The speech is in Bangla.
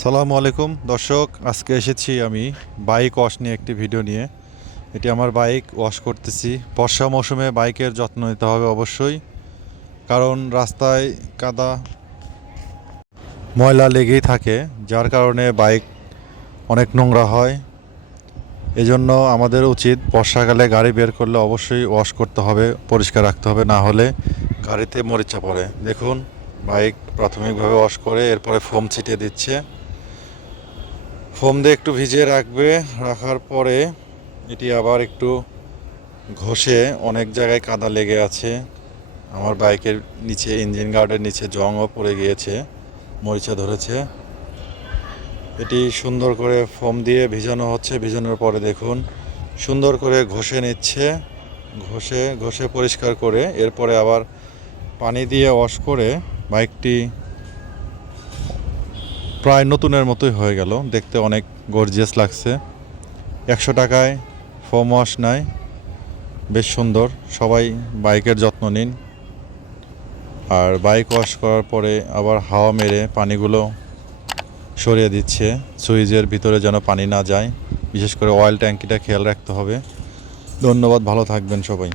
সালামু আলাইকুম, দর্শক। আজকে এসেছি আমি বাইক ওয়াশ নিয়ে একটি ভিডিও নিয়ে। এটি আমার বাইক ওয়াশ করতেছি। বর্ষা মৌসুমে বাইকের যত্ন নিতে হবে অবশ্যই, কারণ রাস্তায় কাদা, ময়লা লেগেই থাকে, যার কারণে বাইক অনেক নোংরা হয়। এজন্য আমাদের উচিত বর্ষাকালে গাড়ি বের করলে অবশ্যই ওয়াশ করতে হবে, পরিষ্কার রাখতে হবে, না হলে গাড়িতে মরিচা পড়ে। দেখুন, বাইক প্রাথমিকভাবে ওয়াশ করে, এরপরে ফোম ছিটিয়ে দিচ্ছে। ফোম দিয়ে একটু ভিজিয়ে রাখবে, রাখার পরে এটি আবার একটু ঘষে অনেক জায়গায় কাদা লেগে আছে। আমার বাইকের নিচে, ইঞ্জিন গার্ডের নিচে জংও পড়ে গিয়েছে, মরিচা ধরেছে। এটি সুন্দর করে ফোম দিয়ে ভিজানো হচ্ছে, ভিজানোর পরে দেখুন, সুন্দর করে ঘষে নিচ্ছে, ঘষে ঘষে পরিষ্কার করে, এরপরে আবার পানি দিয়ে ওয়াশ করে বাইকটি প্রায় নতুনের মতোই হয়ে গেল। দেখতে অনেক গর্জিয়াস লাগছে। একশো টাকায় ফোম ওয়াশ নেয় বেশ সুন্দর। সবাই বাইকের যত্ন নিন। আর বাইক ওয়াশ করার পরে আবার হাওয়া মেরে পানিগুলো সরিয়ে দিচ্ছে। সুইচের ভিতরে যেন পানি না যায়। বিশেষ করে অয়েল ট্যাঙ্কিটা খেয়াল রাখতে হবে। ধন্যবাদ, ভালো থাকবেন সবাই।